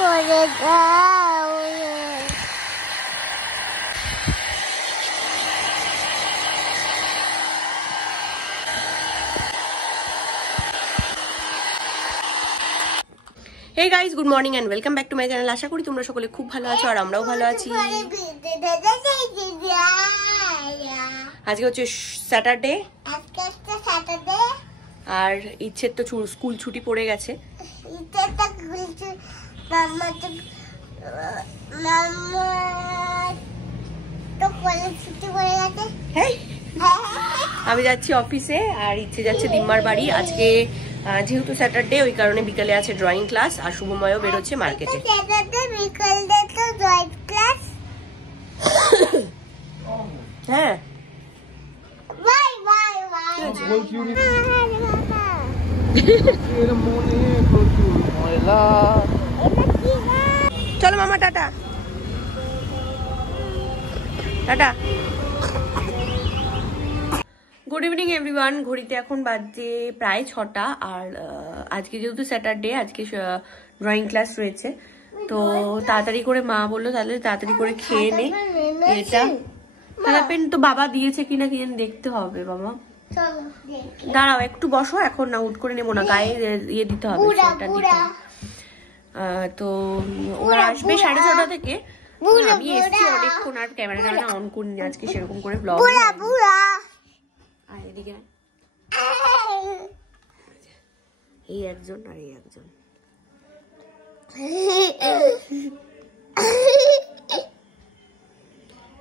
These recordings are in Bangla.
পড়ে যাও। Hey guys, good morning and welcome back to my channel. আশা করি তোমরা সকলে খুব ভালো আছো আর আমরাও ভালো আছি। আজকে হচ্ছে স্যাটারডে আর ইচ্ছের তো স্কুল ছুটি পড়ে গেছে। আমি যাচ্ছি অফিসে আর ইচ্ছে যাচ্ছে দিম্মার বাড়ি। আজকে যেহেতু স্যাটারডে ওই কারণে বিকালে আছে ড্রয়িং ক্লাস আর শুভময়ও বেরোচ্ছে মার্কেটে। হ্যাঁ চলো মামা, tata tata. Good evening everyone. ঘড়িতে এখন বাজে প্রায় 6টা আর আজকে যেহেতু স্যাটারডে আজকে ড্রয়িং ক্লাস রয়েছে তো তাড়াতাড়ি করে মা বললো তাহলে তাড়াতাড়ি করে খেয়ে নে। এটা পেন তো বাবা দিয়েছে কিনা কি জানি দেখতে হবে। বাবা দাঁড়াও একটু বসো, এখন না হুট করে নেবো না, গায়ে ইয়ে দিতে হবে, সোয়েটার দিতে হবে। তো ওরা আসবে 6:30 থেকে। আমি এসছি অনেকক্ষণ আর ক্যামেরাটা অন করিনি আজকে সেরকম করে ব্লগ। আর এদিকে এই একজন আর এই একজন।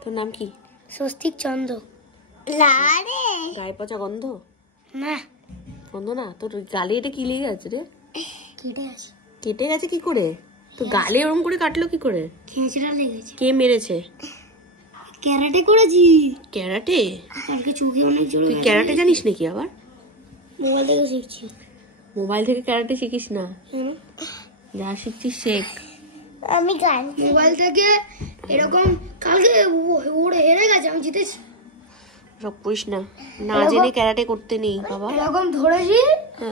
তোর নাম কি? স্বস্তিক চন্দ্র। গায়ে পচা গন্ধ? না গন্ধ না, তোর গালে এটা কি লেগে আছে রে? কেটে আছে। কেটে গেছে কি করে? তো গালে ওরম করে কাটলো কি করে? খেঁচড়া লেগেছে। কে মেরেছে? ক্যারাটে করেছি। ক্যারাটে? কালকে চোখে অনেক জোরে। তুই ক্যারাটে জানিস নাকি আবার? মোবাইল থেকে শিখছি। মোবাইল থেকে ক্যারাটে শিখিস না, যা শিখছিস শেখ। আমি গান মোবাইল থেকে এরকম কালকে ওরে হেরে গেছে, আমি জিতেছি। সব করিস না, না জেনে ক্যারাটে করতে নেই বাবা। এরকম ধরেছি,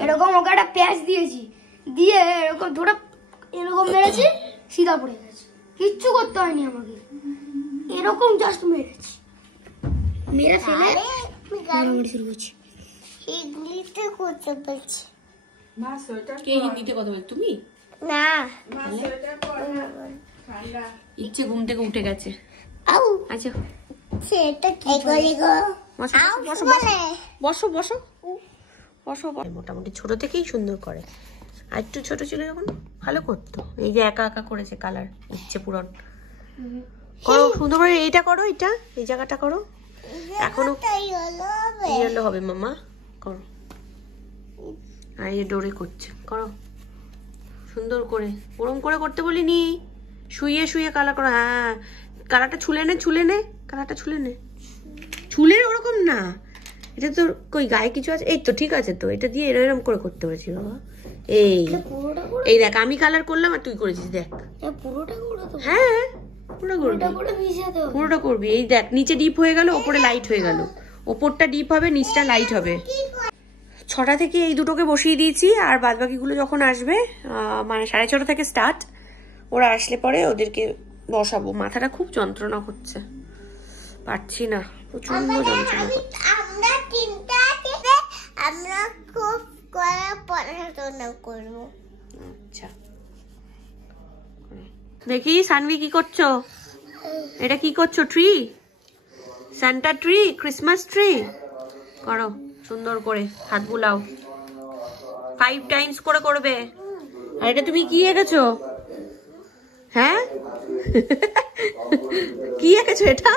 এরকম ওকে একটা প্যাচ দিয়েছি, দিয়ে এরকম ধরে এরকম মেরেছি, সিধা পড়ে গেছে। কিচ্ছু করতে হয়নি আমাকে, এরকম জাস্ট মেরেছি, মেরে ফেলে শুরু করছি। ইংলিশে করতে পারছি। কে হিন্দিতে কথা বল? তুমি না, ইচ্ছে ঘুম থেকে উঠে গেছে। আচ্ছা সেটা কি করি গো? বসো বসো বসো বসো। মোটামুটি ছোট থেকেই সুন্দর করে, আর একটু ছোট ছিল যখন ভালো করতো। এই যে একা একা করেছে কালার, ইচ্ছে পূরণ করো সুন্দর করে। এইটা করো, এটা এই জায়গাটা করো, এখনো ইয়েলো হবে মামা, করো। আর এই ডোরে করছে, করো সুন্দর করে, ওরম করে করতে বলিনি, শুয়ে শুয়ে কালার করো। হ্যাঁ কালারটা ছুলে নে, ছুলে নে, কালারটা ছুলে নে, ছুলে ওরকম না। এটা তোর কই গায়ে কিছু আছে? এই তো ঠিক আছে তো, এটা দিয়ে এরকম করে করতে পারছি বাবা। এই এই দেখ আমি কালার করলাম আর তুই করেছিস, দেখ। হ্যাঁ পুরোটা করবি, পুরোটা করবি। এই দেখ নিচে ডিপ হয়ে গেল, ওপরে লাইট হয়ে গেল, ওপরটা ডিপ হবে নিচটা লাইট হবে। 6টা থেকে এই দুটোকে বসিয়ে দিয়েছি, আর বাদ বাকিগুলো যখন আসবে মানে 6:30 থেকে স্টার্ট, ওরা আসলে পরে ওদেরকে বসাবো। মাথাটা খুব যন্ত্রণা হচ্ছে, পারছি না, প্রচন্ড যন্ত্রণা হচ্ছে। আমরা খুব করে পড়াশোনা করব। আচ্ছা দেখি সানভি কি করছো? এটা কি করছো? Tree, Santa tree, Christmas tree করো সুন্দর করে, হাত বুলাও 5 টাইমস করে করবে। আর এটা তুমি কি এঁকেছো? হ্যাঁ কি এঁকেছো এটা?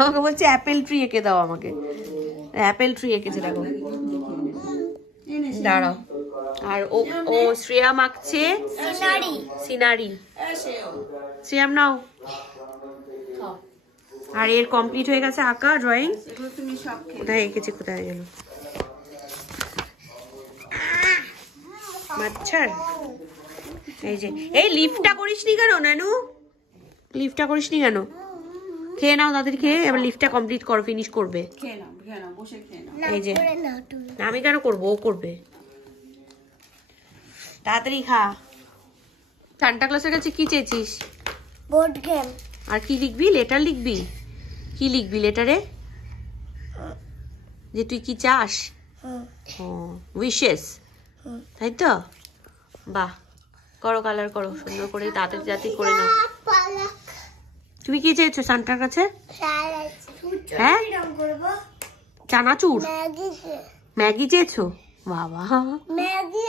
আমাকে বলছে অ্যাপেল ট্রি এঁকে দাও আমাকে। অ্যাপেল ট্রি এঁকেছে দেখো, দাঁড়াও। আর ও ও শ্রেয়া মাখছে সিনারি। শ্রেয়াম নাও। আর এর কমপ্লিট হয়ে গেছে আঁকা ড্রয়িং। কোথায় এঁকেছে, কোথায় গেল মাচ্ছার? এই যে এই লিফটটা করিসনি কেন নানু? লিফটটা করিসনি কেন? খেয়ে নাও তাদের, খেয়ে এবার লিফটটা কমপ্লিট করো, ফিনিশ করবে। এই যে আমি কেন করবো, ও করবে। তাড়াতাড়ি খা। সান্টা ক্লসের কাছে কি চেয়েছিস? Board game. আর কি লিখবি? লেটার লিখবি? কি লিখবি লেটারে? যে তুই কি চাস? উইশেস, তাই তো? বাহ, করো, কালার করো সুন্দর করে, তাড়াতাড়ি তাড়াতাড়ি করে নাও। তুমি কি চেয়েছো সান্টার কাছে? হ্যাঁ, চানাচুর, ম্যাগি চেয়েছো? বাবা, ম্যাগি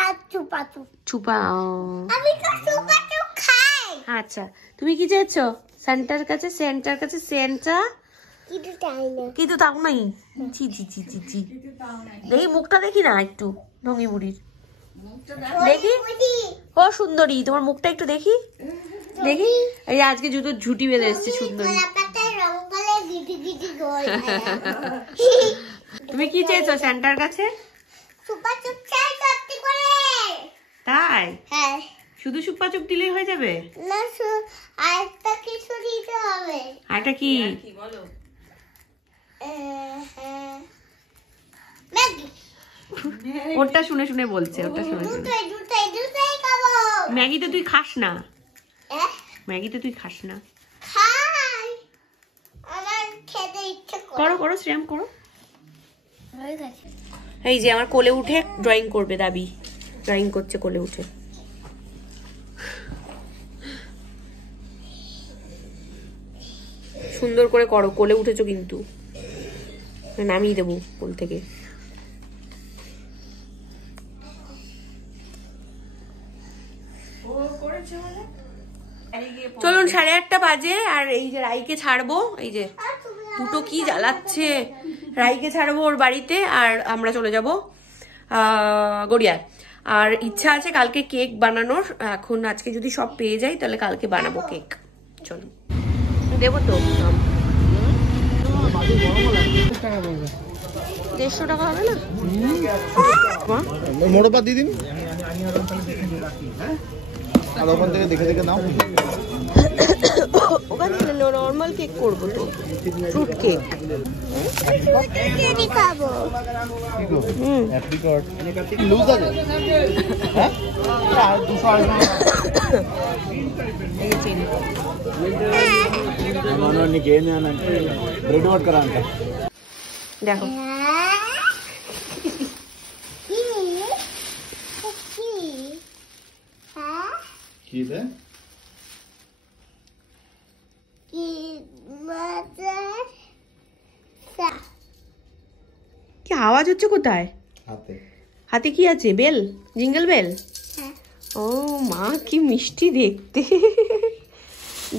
আর চুপা। আমি তো চুপাচুপ খাই। আচ্ছা, তুমি কি চেয়েছো সান্টার কাছে? সেন্টার কাছে সেন্টা কিন্তু তাও নাই। জি জি জি জি জি, দেখি মুখটা দেখি না একটু, ঢঙ্গি বুড়ির দেখি। ও সুন্দরী, তোমার মুখটা একটু দেখি দেখি। এই আজকে জুতো ঝুটি বেঁধে এসছে সুন্দরী। তুমি কি চেয়েছো সেন্টার কাছে? তাই? হ্যাঁ। শুধু সুপা চুপ দিলেই হয়ে যাবে? না, আরেকটা কিছু দিতে হবে। আরেকটা কি? বলো। ম্যাগি। ওটা শুনে শুনে বলছে, ওটা শুনে শুনে। দুটাই খাবো। ম্যাগি তো তুই খাস না। হ্যাঁ? ম্যাগি তো তুই খাস না। খাই, আমার খেতে ইচ্ছে করে। করো করো শ্রেয়াম করো। হয়ে গেছে। এই যে আমার কোলে উঠে ড্রয়িং করবে দাবি, ড্রয়িং করছে কোলে উঠে। সুন্দর করে করো, কোলে উঠেছো কিন্তু, নামিয়ে দেবো কোল থেকে। চলুন, 8:30 বাজে, আর এই যে রাইকে ছাড়বো, এই যে দুটো কি জ্বালাচ্ছে। রাইকে ছাড়বো ওর বাড়িতে, আর আমরা চলে যাব গড়িয়ায়। আর ইচ্ছা আছে কালকে কেক বানানোর, এখন আজকে যদি সব পেয়ে যাই তাহলে কালকে বানাবো কেক। চলুন, দেবো তো 150 টাকা হবে না? মোড়পা দিয়ে দিন, আর ওখান থেকে দেখে দেখে নাও। ওখানে নর্মাল কেক করবো তো, ফ্রুট কেক। খাবো। অ্যাপ্রিকট লুজ আছে, হ্যাঁ 200 দেখো কি রে? কি আওয়াজ হচ্ছে কোথায়? হাতে। হাতে কি আছে? Bell, jingle bell. হ্যাঁ। ও মা, কি মিষ্টি দেখতে।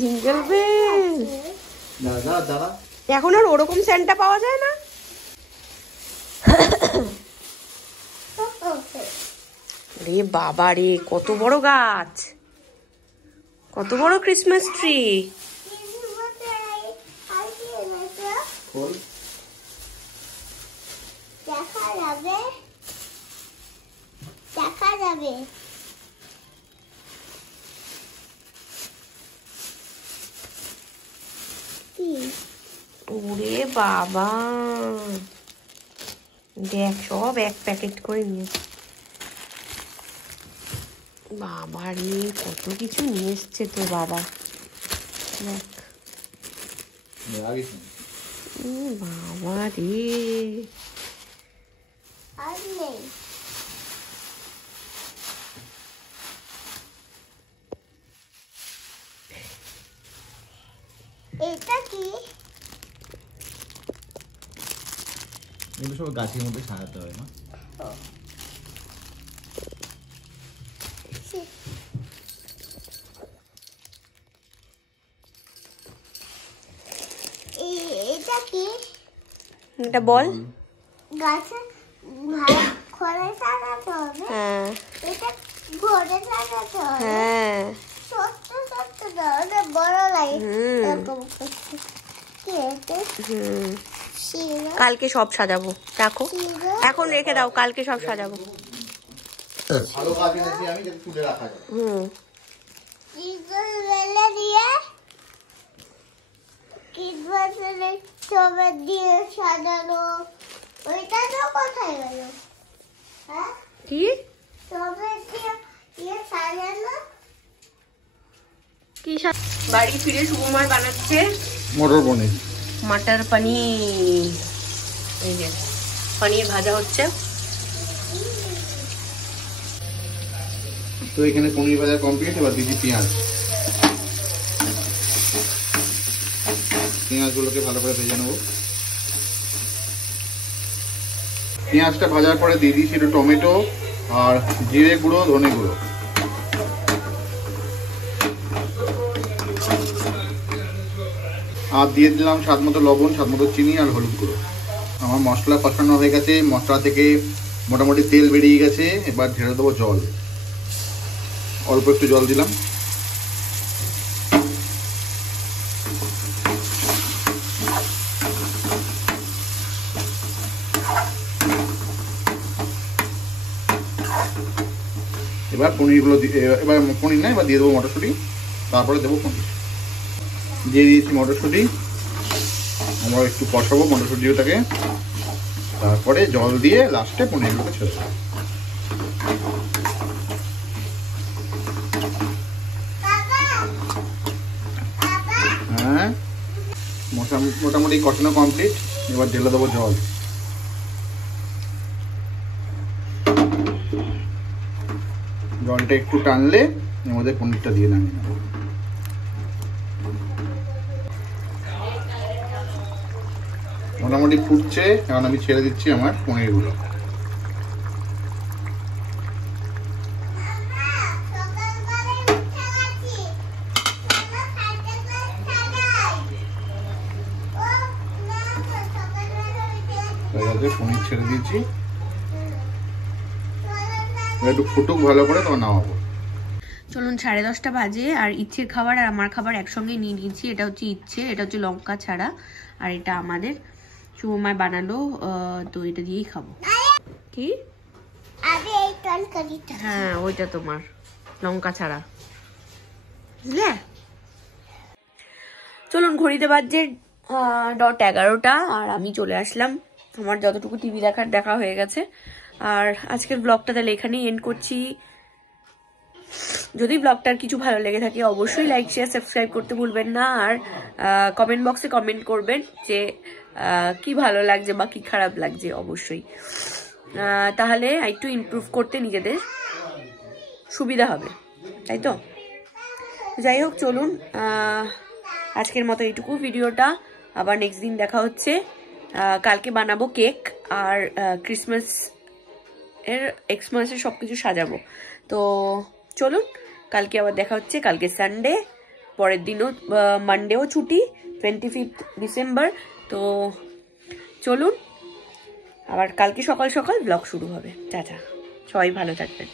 Jingle bell. দাদা দাদা, এখন আর ওরকম স্যান্টা পাওয়া যায় না। রে বাবা রে, কত বড় গাছ, কত বড় ক্রিসমাস ট্রি। খোল। দেখা যাবে, দেখা যাবে। ওরে বাবা, দেখ সব এক প্যাকেট করে নিয়েছে। বাবা রে, কত কিছু নিয়ে এসছে তো বাবা। দেখ বাবা রে, আর নেই। এটা কি? এগুলো সব গাছের মধ্যে সাজাতে হয় না? এটা কি? এটা বল। গাছে খড়ে সাজাতে হবে। হ্যাঁ এটা ঘরে সাজাতে হবে। হ্যাঁ, ছোট্ট ছোট্ট দাও, বড় লাগে এরকম করতে। কি এটা? শিরা। কালকে সব সাজাবো, রাখো এখন, রেখে দাও, কালকে সব সাজাবো। ভালো গাছ এনেছি আমি, যাতে তুলে রাখা যায়। কিসের বেলা দিয়ে কিসের ছবি দিয়ে সাজানো, ওইটা তো কোথায় গেল? হ্যাঁ, কি ছবি দিয়ে কি বাড়ি ফিরে শুভমার বানাচ্ছে মটর পনির। মটর পনির। এই যে পনির ভাজা হচ্ছে। তো এখানে পনির ভাজা কমপ্লিট। এবার দিদি পেঁয়াজগুলোকে ভালো করে ভেজে নেবো। পেঁয়াজটা ভাজার পরে দিয়ে দিয়েছি একটু টমেটো আর জিরে গুঁড়ো, ধনে গুঁড়ো। আর দিয়ে দিলাম স্বাদ মতো লবণ, স্বাদ মতো চিনি আর হলুদ গুঁড়ো। আমার মশলা কষানো হয়ে গেছে, মশলা থেকে মোটামুটি তেল বেরিয়ে গেছে। এবার ঢেলে দেবো জল, অল্প একটু জল দিলাম। এবার পনিরগুলো এবার পনির না, এবার দিয়ে দেবো মটরশুঁটি, তারপরে দেবো পনির। দিয়ে দিয়েছি মটরশুঁটি, আমরা একটু কষাবো মটরশুঁটিটাকে, তারপরে জল দিয়ে লাস্টে পনিরগুলোকে ছেড়ে দেবো। হ্যাঁ, মোটামুটি কষানো কমপ্লিট। এবার ঢেলে দেবো জল। জলটা একটু টানলে আমাদের পনিরটা দিয়ে নামিয়ে নেবো। মোটামুটি ফুটছে, এখন আমি ছেড়ে দিচ্ছি আমার পনিরগুলো। পনির ছেড়ে দিয়েছি, একটু ফুটুক ভালো করে, তখন নামাবো। চলুন 10:30 বাজে, আর ইচ্ছের খাবার আর আমার খাবার একসঙ্গে নিয়ে নিয়েছি। এটা হচ্ছে ইচ্ছে, এটা হচ্ছে লঙ্কা ছাড়া, আর এটা আমাদের শুভমায় বানালো, তো এটা দিয়েই খাবো। কি? হ্যাঁ, ওইটা তোমার লঙ্কা ছাড়া, বুঝলে? চলুন, ঘড়িতে বাজছে 11:00, আর আমি চলে আসলাম। আমার যতটুকু টিভি দেখা হয়ে গেছে। আর আজকের ব্লগটা তাহলে এখানেই এন্ড করছি। যদি ব্লগটার কিছু ভালো লেগে থাকে অবশ্যই লাইক, শেয়ার, সাবস্ক্রাইব করতে ভুলবেন না। আর কমেন্ট বক্সে কমেন্ট করবেন যে কি ভালো লাগছে বা কি খারাপ লাগছে অবশ্যই। তাহলে একটু ইমপ্রুভ করতে নিজেদের সুবিধা হবে, তাই তো? যাই হোক, চলুন আজকের মতো এইটুকু ভিডিওটা। আবার নেক্সট দিন দেখা হচ্ছে। কালকে বানাবো কেক, আর ক্রিসমাসের সবকিছু সাজাবো। তো চলুন, কালকে আবার দেখা হচ্ছে। কালকে সানডে, পরের দিনও মানডেও ছুটি, 25 ডিসেম্বর। তো চলুন, আবার কালকে সকাল সকাল ব্লগ শুরু হবে। টাটা, সবাই ভালো থাকবেন।